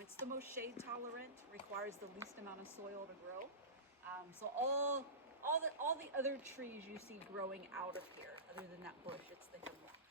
It's the most shade tolerant, requires the least amount of soil to grow. So all the other trees you see growing out of here, other than that bush, it's the hemlock.